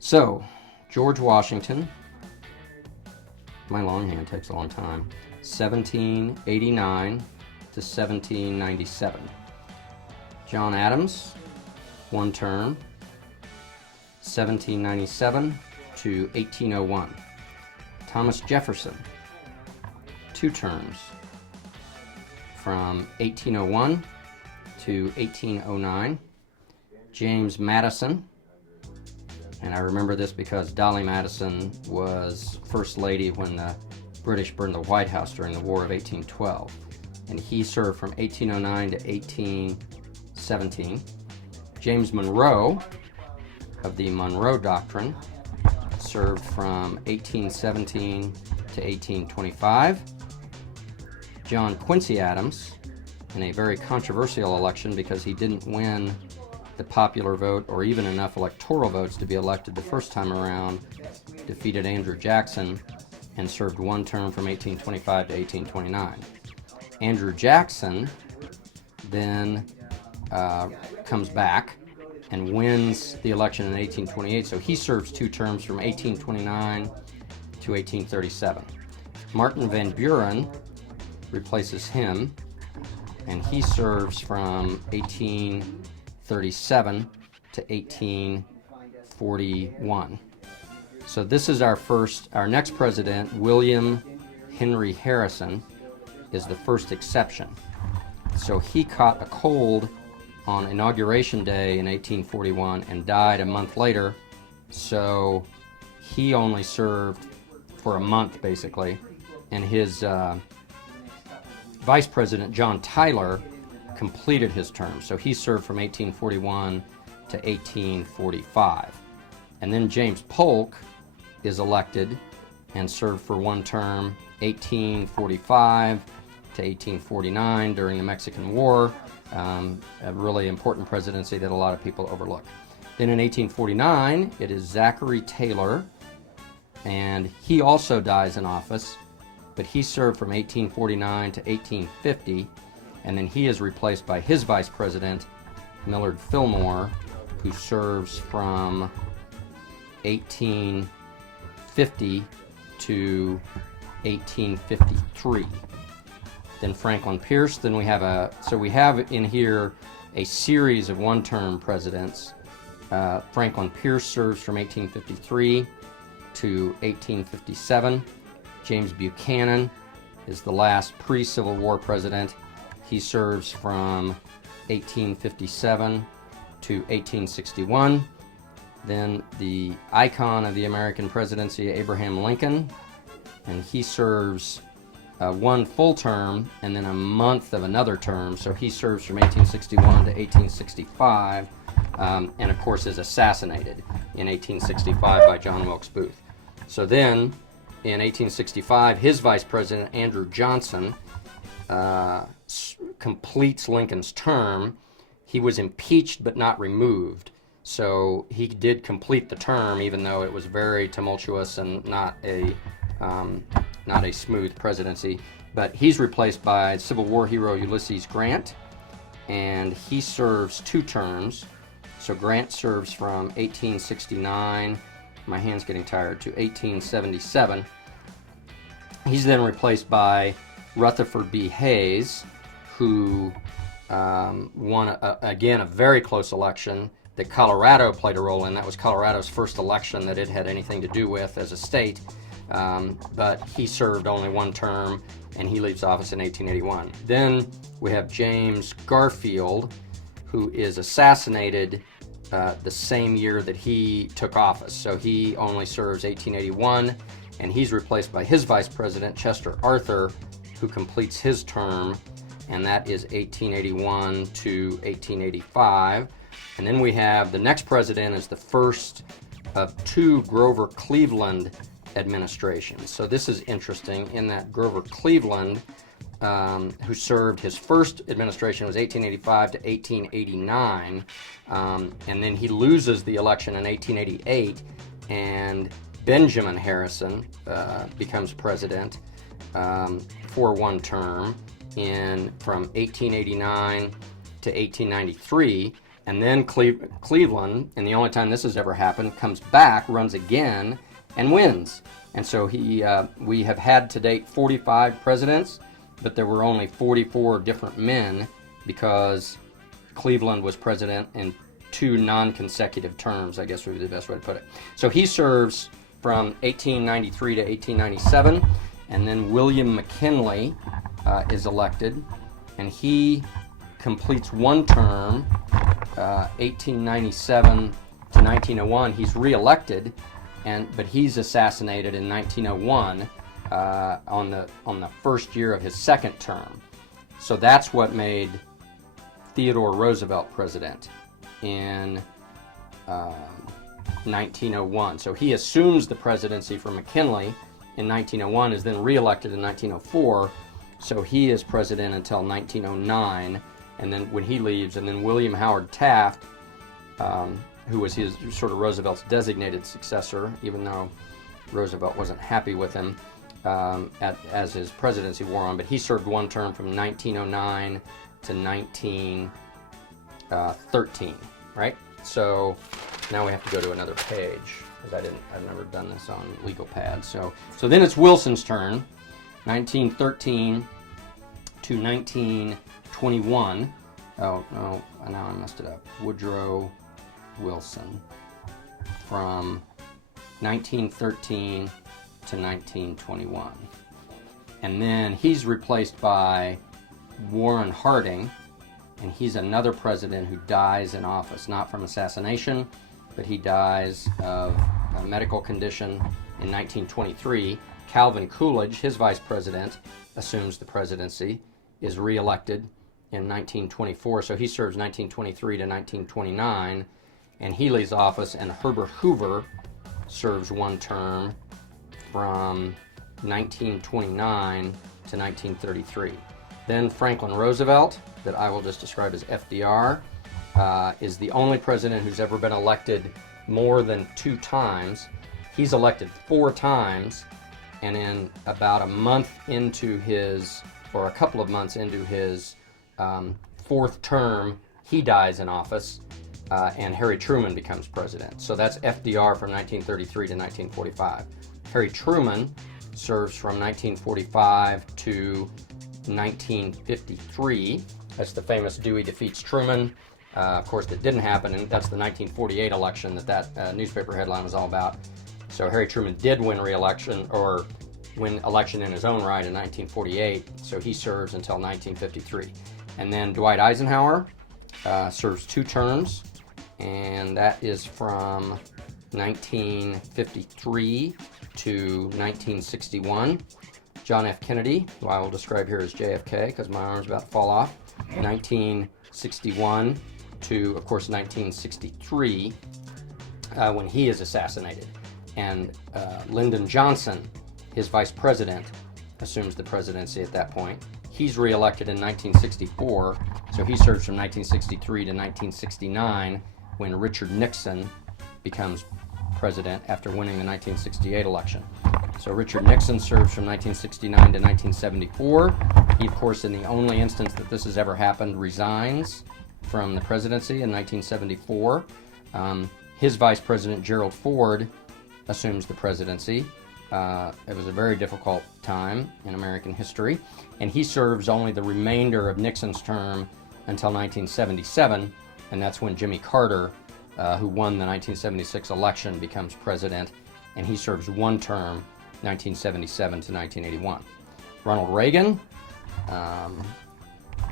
So, George Washington, my longhand takes a long time, 1789 to 1797. John Adams, one term, 1797 to 1801. Thomas Jefferson, two terms, from 1801 to 1809. James Madison, and I remember this because Dolly Madison was First Lady when the British burned the White House during the War of 1812, and he served from 1809 to 1817. James Monroe, of the Monroe Doctrine, served from 1817 to 1825. John Quincy Adams, in a very controversial election because he didn't win the popular vote or even enough electoral votes to be elected the first time around, defeated Andrew Jackson and served one term from 1825 to 1829. Andrew Jackson then comes back and wins the election in 1828, so he serves two terms from 1829 to 1837. Martin Van Buren replaces him, and he serves from 1837 to 1841. So this is our next president, William Henry Harrison, is the first exception. So he caught a cold on Inauguration Day in 1841 and died a month later, so he only served for a month basically, and his Vice President John Tyler completed his term, so he served from 1841 to 1845. And then James Polk is elected and served for one term, 1845 to 1849 during the Mexican War, a really important presidency that a lot of people overlook. Then in 1849, it is Zachary Taylor, and he also dies in office, but he served from 1849 to 1850, and then he is replaced by his vice president, Millard Fillmore, who serves from 1850 to 1853. Then Franklin Pierce. Then we have we have in here a series of one-term presidents. Franklin Pierce serves from 1853 to 1857. James Buchanan is the last pre-Civil War president. He serves from 1857 to 1861. Then the icon of the American presidency, Abraham Lincoln, and he serves one full term and then a month of another term, so he serves from 1861 to 1865, and of course is assassinated in 1865 by John Wilkes Booth. So then in 1865, his vice president, Andrew Johnson, completes Lincoln's term. He was impeached but not removed, so he did complete the term even though it was very tumultuous and not a smooth presidency. But he's replaced by Civil War hero Ulysses Grant, and he serves two terms. So Grant serves from 1869, my hand's getting tired, to 1877. He's then replaced by Rutherford B. Hayes, who won, again, a very close election that Colorado played a role in. That was Colorado's first election that it had anything to do with as a state. But he served only one term, and he leaves office in 1881. Then we have James Garfield, who is assassinated the same year that he took office. So he only serves 1881, and he's replaced by his vice president, Chester Arthur, who completes his term, and that is 1881 to 1885. And then we have the next president is the first of two Grover Cleveland administrations. So this is interesting in that Grover Cleveland, who served, his first administration was 1885 to 1889, and then he loses the election in 1888, and Benjamin Harrison becomes president for one term from 1889 to 1893. And then Cleveland, and the only time this has ever happened, comes back, runs again, and wins. And so we have had to date 45 presidents, but there were only 44 different men because Cleveland was president in 2 non-consecutive terms, I guess would be the best way to put it. So he serves from 1893 to 1897, and then William McKinley is elected, and he completes one term, 1897 to 1901. He's reelected, but he's assassinated in 1901 on the first year of his second term. So that's what made Theodore Roosevelt president in 1901. So he assumes the presidency from McKinley in 1901, is then reelected in 1904. So he is president until 1909, and then when he leaves, and then William Howard Taft, who was his sort of Roosevelt's designated successor, even though Roosevelt wasn't happy with him as his presidency wore on, but he served one term from 1909 to 1913, right? So now we have to go to another page because I've never done this on legal pads. So then it's Wilson's turn, 1913 to 1921. Oh no, now I messed it up. Woodrow Wilson from 1913 to 1921. And then he's replaced by Warren Harding, and he's another president who dies in office, not from assassination, but he dies of a medical condition in 1923. Calvin Coolidge, his vice president, assumes the presidency, is reelected in 1924, so he serves 1923 to 1929, and he leaves office, and Herbert Hoover serves one term from 1929 to 1933. Then Franklin Roosevelt, that I will just describe as FDR, is the only president who's ever been elected more than 2 times. He's elected 4 times, and in about a month into his, or a couple of months into his 4th term, he dies in office, and Harry Truman becomes president. So that's FDR from 1933 to 1945. Harry Truman serves from 1945 to 1953. That's the famous Dewey defeats Truman. Of course, that didn't happen, and that's the 1948 election that newspaper headline was all about. So Harry Truman did win re-election, or win election in his own right in 1948, so he serves until 1953. And then Dwight Eisenhower serves 2 terms, and that is from 1953 to 1961. John F. Kennedy, who I will describe here as JFK because my arm's about to fall off, 1961 to, of course, 1963, when he is assassinated. And Lyndon Johnson, his vice president, assumes the presidency at that point. He's reelected in 1964, so he serves from 1963 to 1969, when Richard Nixon becomes president after winning the 1968 election. So Richard Nixon serves from 1969 to 1974. He, of course, in the only instance that this has ever happened, resigns from the presidency in 1974. His vice president, Gerald Ford, assumes the presidency. It was a very difficult time in American history, and he serves only the remainder of Nixon's term until 1977, and that's when Jimmy Carter, who won the 1976 election, becomes president, and he serves one term, 1977 to 1981. Ronald Reagan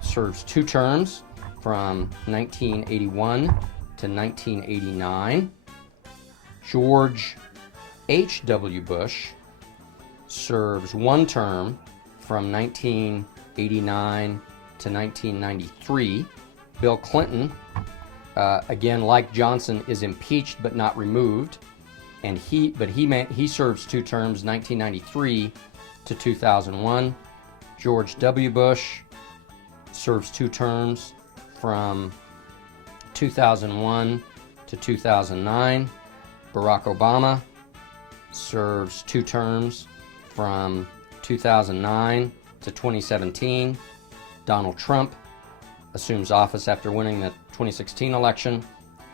serves 2 terms from 1981 to 1989. George H.W. Bush serves 1 term from 1989 to 1993. Bill Clinton, again, like Johnson, is impeached but not removed, and he serves 2 terms, 1993 to 2001. George W. Bush serves 2 terms from 2001 to 2009. Barack Obama serves 2 terms from 2009 to 2017. Donald Trump assumes office after winning the 2016 election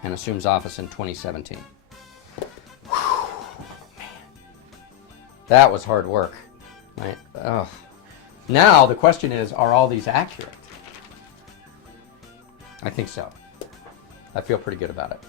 and assumes office in 2017. Whew, man. That was hard work. Right? Oh. Now the question is, are all these accurate? I think so. I feel pretty good about it.